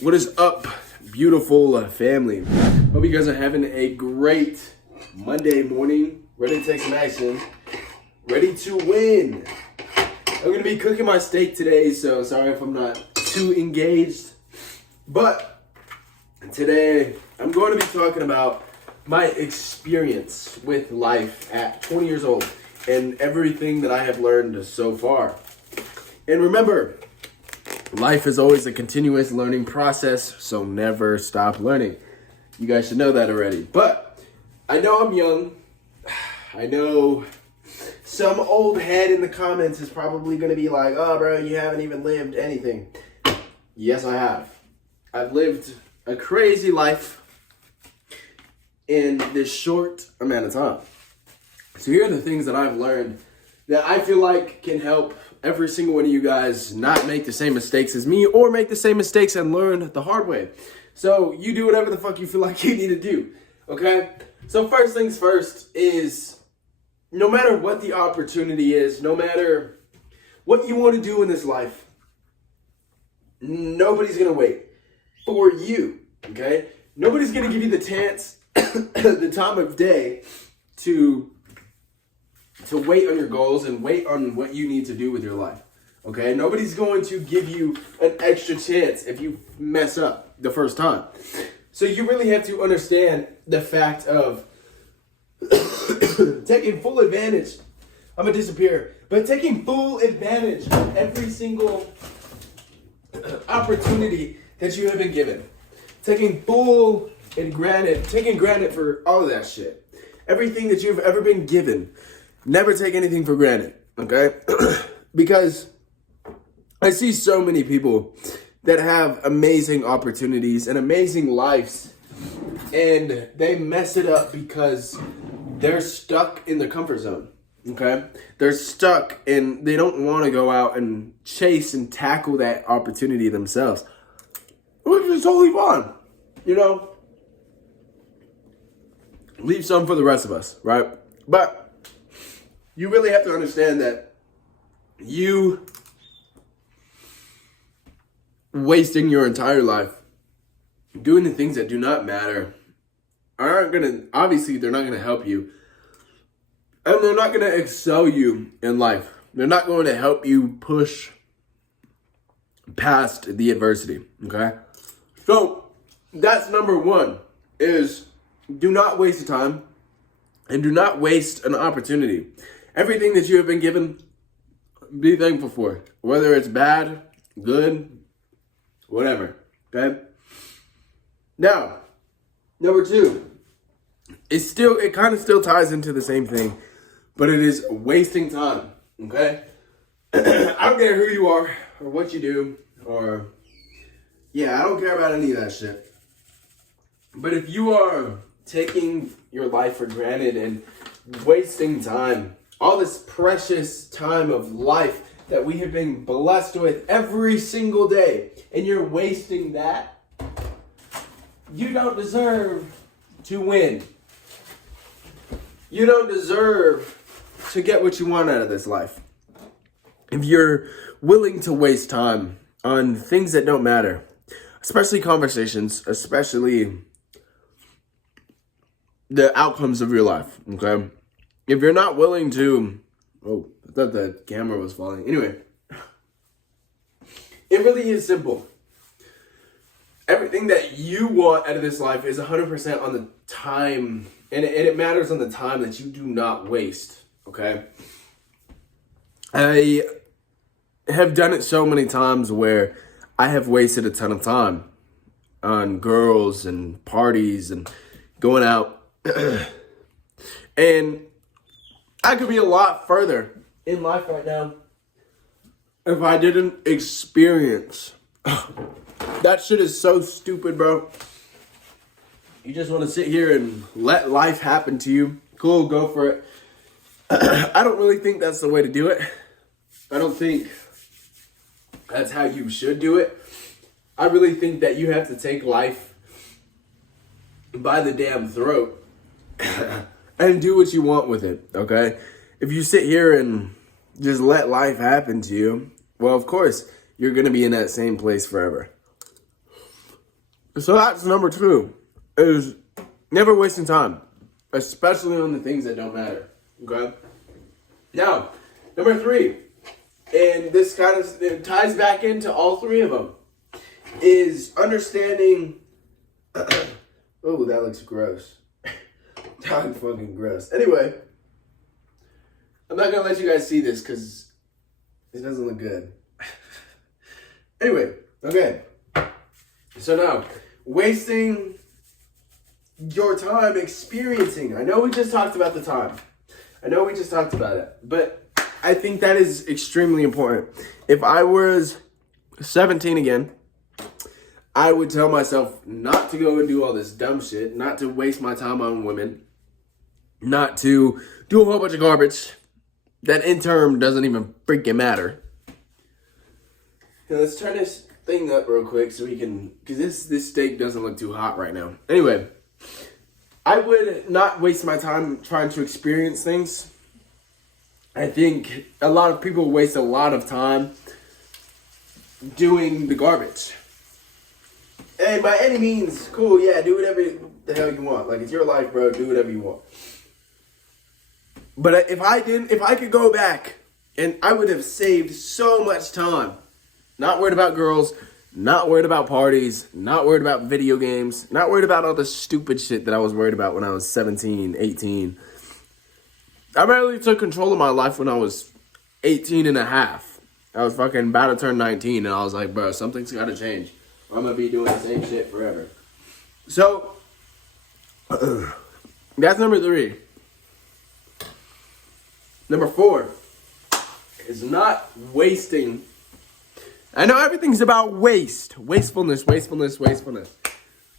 What is up, beautiful family? Hope you guys are having a great Monday morning. Ready to take some action. Ready to win. I'm gonna be cooking my steak today, so sorry if I'm not too engaged. But today I'm going to be talking about my experience with life at 20 years old and everything that I have learned so far. And remember, life is always a continuous learning process, so never stop learning. You guys should know that already. But I know I'm young. I know some old head in the comments is probably going to be like, oh, bro, you haven't even lived anything. Yes, I have. I've lived a crazy life in this short amount of time. So here are the things that I've learned that I feel like can help every single one of you guys not make the same mistakes as me or make the same mistakes and learn the hard way. So you do whatever the fuck you feel like you need to do, okay? So first things first is no matter what the opportunity is, no matter what you want to do in this life, nobody's going to wait for you, okay? Nobody's going to give you the chance, the time of day to wait on your goals and wait on what you need to do with your life, okay? Nobody's going to give you an extra chance if you mess up the first time. So you really have to understand the fact of taking full advantage. I'm gonna disappear. But taking full advantage of every single opportunity that you have been given. Taking granted for all of that shit. Everything that you've ever been given. Never take anything for granted, okay? Because I see so many people that have amazing opportunities and amazing lives, and they mess it up because they're stuck in the comfort zone, okay? They're stuck and they don't want to go out and chase and tackle that opportunity themselves, which is totally fine, you know? Leave some for the rest of us, right? But you really have to understand that you wasting your entire life doing the things that do not matter obviously they're not gonna help you, and they're not gonna excel you in life. They're not going to help you push past the adversity, okay? So that's number one, is do not waste time and do not waste an opportunity. Everything that you have been given, be thankful for. Whether it's bad, good, whatever, okay? Now, number two, it kind of still ties into the same thing, but it is wasting time, okay? I don't care who you are or what you do I don't care about any of that shit. But if you are taking your life for granted and wasting time, all this precious time of life that we have been blessed with every single day, and you're wasting that, you don't deserve to win. You don't deserve to get what you want out of this life. If you're willing to waste time on things that don't matter, especially conversations, especially the outcomes of your life, okay? If you're not willing to, I thought the camera was falling. Anyway, it really is simple. Everything that you want out of this life is 100% on the time, and it matters on the time that you do not waste, okay? I have done it so many times where I have wasted a ton of time on girls and parties and going out. And I could be a lot further in life right now if I didn't experience. That shit is so stupid, bro. You just want to sit here and let life happen to you. Cool, go for it. I don't really think that's the way to do it. I don't think that's how you should do it. I really think that you have to take life by the damn throat and do what you want with it, okay? If you sit here and just let life happen to you, well, of course, you're going to be in that same place forever. So that's number 2, is never wasting time, especially on the things that don't matter, okay? Now, number 3, and this kind of it ties back into all 3 of them, is understanding, oh, that looks gross. That looks fucking gross. Anyway, I'm not going to let you guys see this because it doesn't look good. Anyway, okay. So now, wasting your time experiencing. I know we just talked about the time. I know we just talked about it. But I think that is extremely important. If I was 17 again, I would tell myself not to go and do all this dumb shit, not to waste my time on women, not to do a whole bunch of garbage that in term doesn't even freaking matter. Now, let's turn this thing up real quick so we can, because this steak doesn't look too hot right now. Anyway, I would not waste my time trying to experience things. I think a lot of people waste a lot of time doing the garbage. And by any means, cool, yeah, do whatever the hell you want. Like, it's your life, bro, do whatever you want. But if I could go back, and I would have saved so much time. Not worried about girls, not worried about parties, not worried about video games, not worried about all the stupid shit that I was worried about when I was 17, 18. I barely took control of my life when I was 18 and a half. I was fucking about to turn 19, and I was like, bro, something's got to change. Or I'm going to be doing the same shit forever. So, that's number 3. Number 4 is not wasting. I know everything's about wastefulness.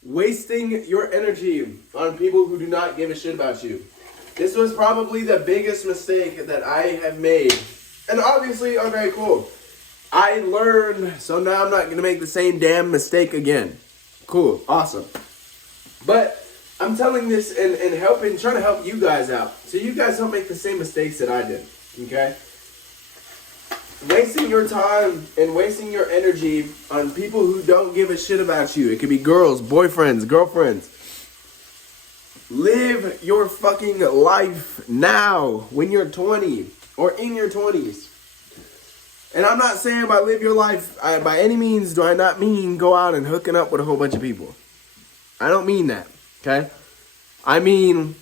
Wasting your energy on people who do not give a shit about you. This was probably the biggest mistake that I have made. And obviously, okay, cool. I learned, so now I'm not going to make the same damn mistake again. Cool, awesome. But I'm telling this and trying to help you guys out. So you guys don't make the same mistakes that I did, okay? Wasting your time and wasting your energy on people who don't give a shit about you. It could be girls, boyfriends, girlfriends. Live your fucking life now when you're 20 or in your 20s. And I'm not saying by live your life, by any means do I not mean go out and hooking up with a whole bunch of people. I don't mean that, okay? I mean,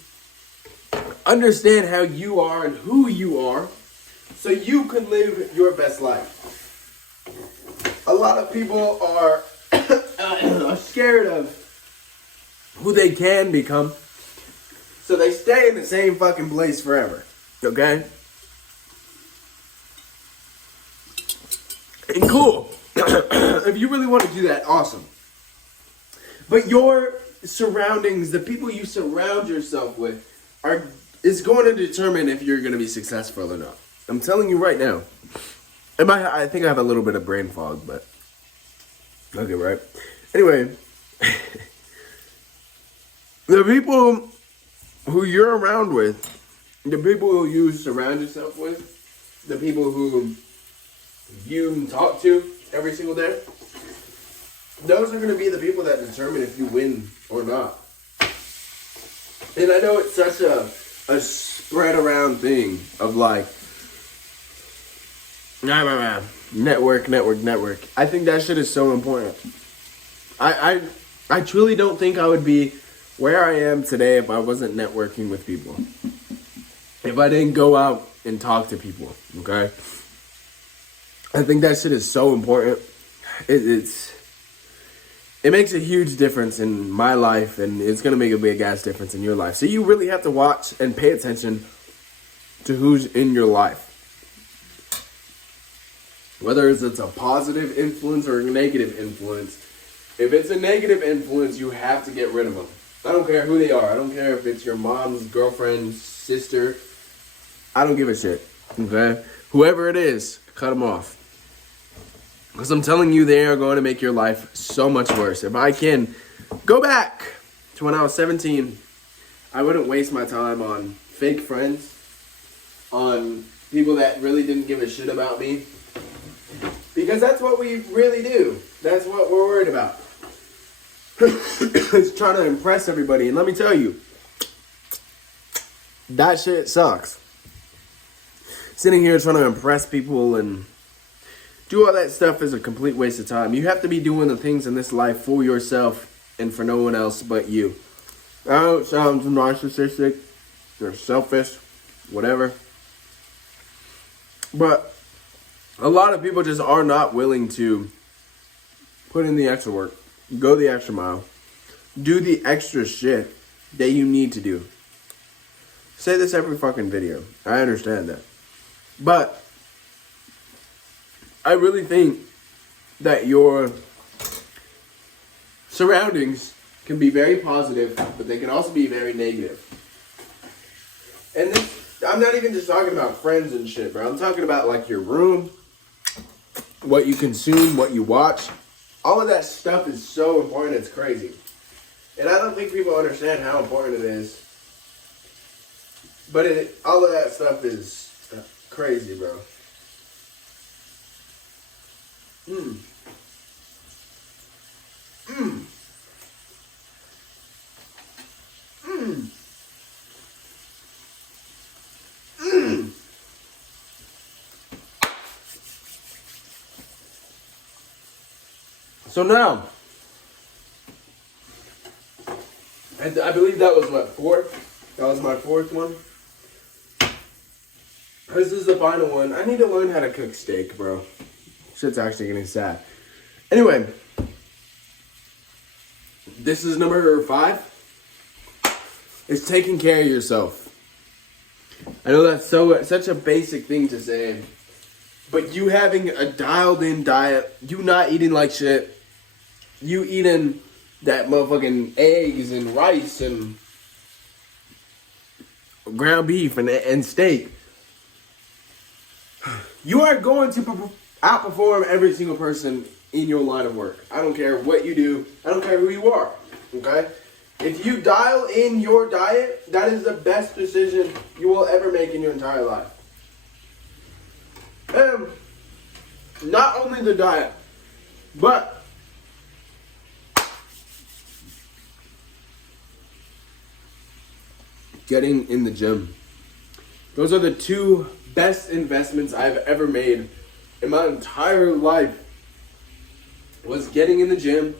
understand how you are and who you are so you can live your best life. A lot of people are scared of who they can become, so they stay in the same fucking place forever, okay? And cool. If you really want to do that, awesome. But your surroundings, the people you surround yourself with, is going to determine if you're going to be successful or not. I'm telling you right now. I think I have a little bit of brain fog, but okay, right? Anyway, the people who you're around with, the people who you surround yourself with, the people who you talk to every single day, those are going to be the people that determine if you win or not. And I know it's such a spread around thing of like, network. I think that shit is so important. I truly don't think I would be where I am today if I wasn't networking with people. If I didn't go out and talk to people, okay? I think that shit is so important. It makes a huge difference in my life, and it's going to make a big ass difference in your life. So you really have to watch and pay attention to who's in your life. Whether it's a positive influence or a negative influence. If it's a negative influence, you have to get rid of them. I don't care who they are. I don't care if it's your mom's girlfriend, sister. I don't give a shit, okay? Whoever it is, cut them off. Because I'm telling you, they are going to make your life so much worse. If I can go back to when I was 17, I wouldn't waste my time on fake friends, on people that really didn't give a shit about me. Because that's what we really do. That's what we're worried about. is trying to impress everybody. And let me tell you, that shit sucks. Sitting here trying to impress people and do all that stuff is a complete waste of time. You have to be doing the things in this life for yourself and for no one else but you. I know it sounds narcissistic or selfish, whatever. But a lot of people just are not willing to put in the extra work, go the extra mile, do the extra shit that you need to do. Say this every fucking video. I understand that. But I really think that your surroundings can be very positive, but they can also be very negative. And this, I'm not even just talking about friends and shit, bro. I'm talking about like your room, what you consume, what you watch. All of that stuff is so important, it's crazy. And I don't think people understand how important it is. But all of that stuff is crazy, bro. So now, I believe that was what, fourth? That was my fourth one. This is the final one. I need to learn how to cook steak, bro. Shit's actually getting sad. Anyway, this is number 5. It's taking care of yourself. I know that's such a basic thing to say, but you having a dialed-in diet, you not eating like shit, you eating that motherfucking eggs and rice and ground beef and steak, you are going to outperform every single person in your line of work. I don't care what you do. I don't care who you are. Okay? If you dial in your diet, that is the best decision you will ever make in your entire life. And not only the diet, but getting in the gym. Those are the 2 best investments I've ever made in my entire life, was getting in the gym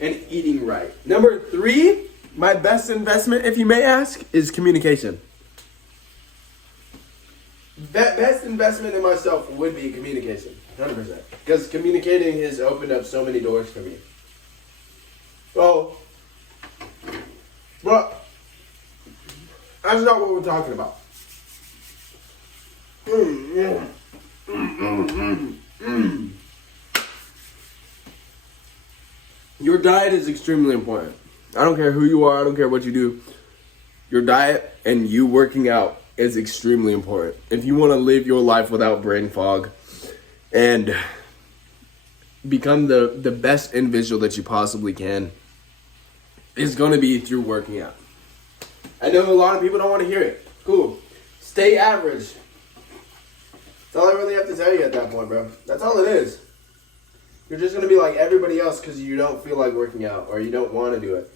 and eating right. Number 3, my best investment, if you may ask, is communication. That best investment in myself would be communication, 100%. Because communicating has opened up so many doors for me. So, but that's not what we're talking about. Your diet is extremely important. I don't care who you are, I don't care what you do. Your diet and you working out is extremely important. If you want to live your life without brain fog and become the best individual that you possibly can, it's going to be through working out. I know a lot of people don't want to hear it. Cool. Stay average. That's all I really have to tell you at that point, bro. That's all it is. You're just going to be like everybody else because you don't feel like working out or you don't want to do it.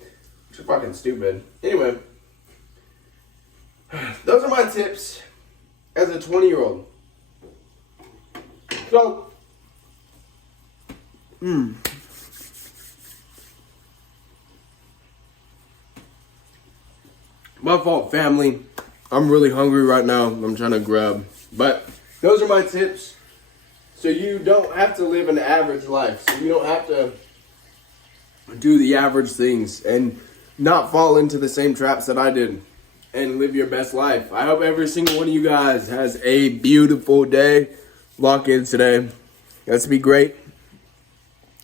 Which is fucking stupid. Anyway, those are my tips as a 20-year-old. So, my fault, family. I'm really hungry right now. I'm trying to grub. But those are my tips. So you don't have to live an average life. So you don't have to do the average things and not fall into the same traps that I did and live your best life. I hope every single one of you guys has a beautiful day. Lock in today. That's to be great.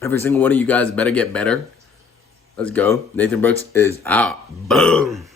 Every single one of you guys better get better. Let's go. Nathan Brooks is out. Boom.